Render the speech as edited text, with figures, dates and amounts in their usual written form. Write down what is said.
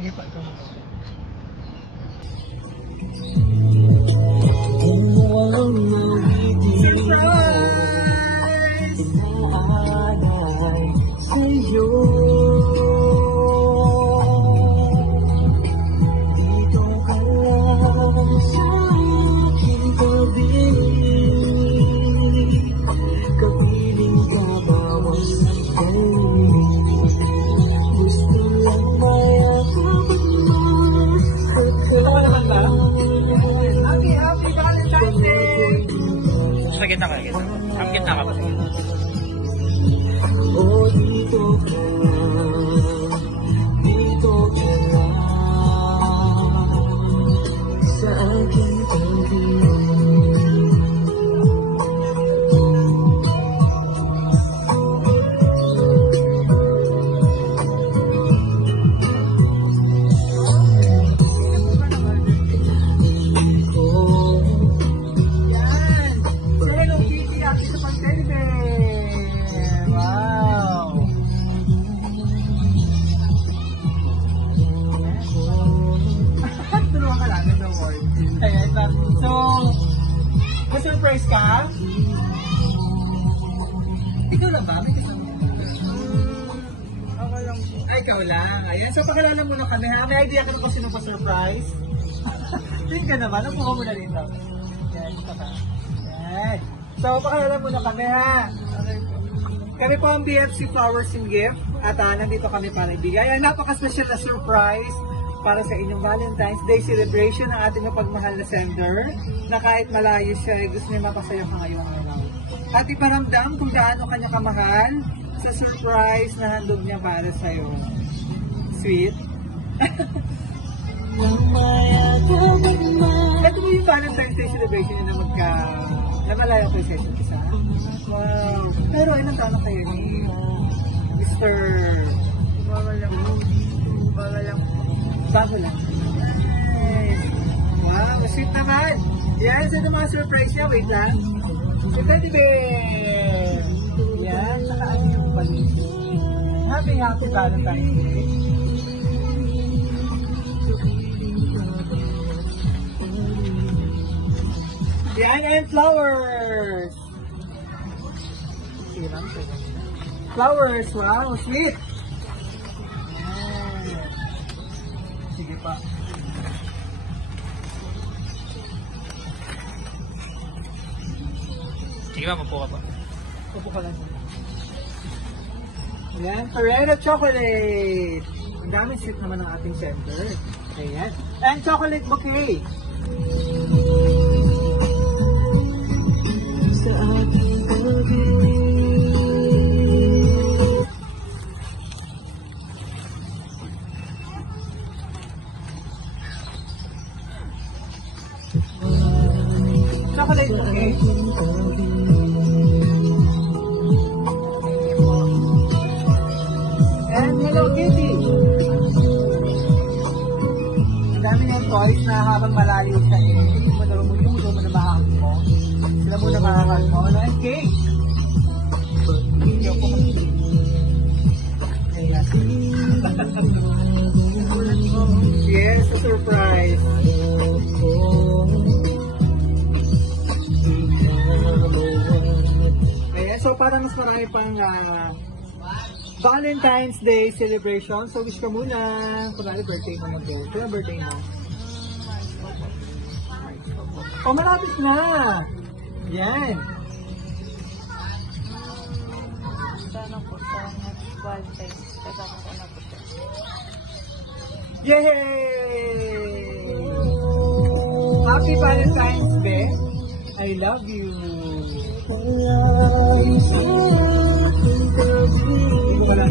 Sige pa, ito. Surprise! Sa'yo dito ka lang sa aking tabi. Kapiling ka bawat sandali. Gusto lang mayakapan mo. Ano ka naman ba? Happy Valentine's Day! Sa gitna ka, gitna. Ang gitna ka ba? Oh, dito ka lang sa aking tabi. Surprise ka? Ikaw lang ba? May kasama? Ako lang. Ay, ikaw lang. Ayan. So, pakilala muna kami ha. May idea ka na kung sino pa surprise? Din ka naman. Ang buka mo na dito. Yan. Ito ka. Yan. So, pakilala muna kami ha. Kami po ang BFC Flowers and Gift. At nandito kami para ibigay. Ang napaka-special na surprise para sa inyong Valentine's Day celebration ng ating mapagmahal na sender na kahit malayo siya, gusto niya mapasaya ka ngayong araw. At iparamdam kung gaano kanya kamahal sa surprise na handog niya para sa'yo. Sweet? Ito mo yung Valentine's Day celebration niya na malayo ko yung session isa. Wow! Pero ilang taon na kayo ni Mr. Bago lang. Wow, sweet naman. Yan, sa mga surprise niya. Wait lang. Si Teddy Bear. Yan, nakaan yung palit. Happy Valentine's Day. Yan, and flowers. Flowers, wow, sweet. Sige pa. Sige ba, mapo ka pa. Mapo ka lang. Ayan, Ferrero chocolate. Ang daming sweet naman ng ating center. Ayan. And chocolate bouquet. Sa ating tabi. Chocolate bouquet. And Hello Kitty. Ang dami ng toys na habang malayo ka hindi mo na rumululo mo na mahal mo. Sila mo na mahal mo. Ano? And cake. Yes, a surprise. So para mas marami pang Valentine's Day celebration, so wish ka muna. Kunwari birthday mo na girl. Kaya birthday mo. Oh, malapit na! Yan! Sana po sa next Valentine's. Kasama ko na po siya. Yay! Happy Valentine's Day! I love you! Hindi ko wala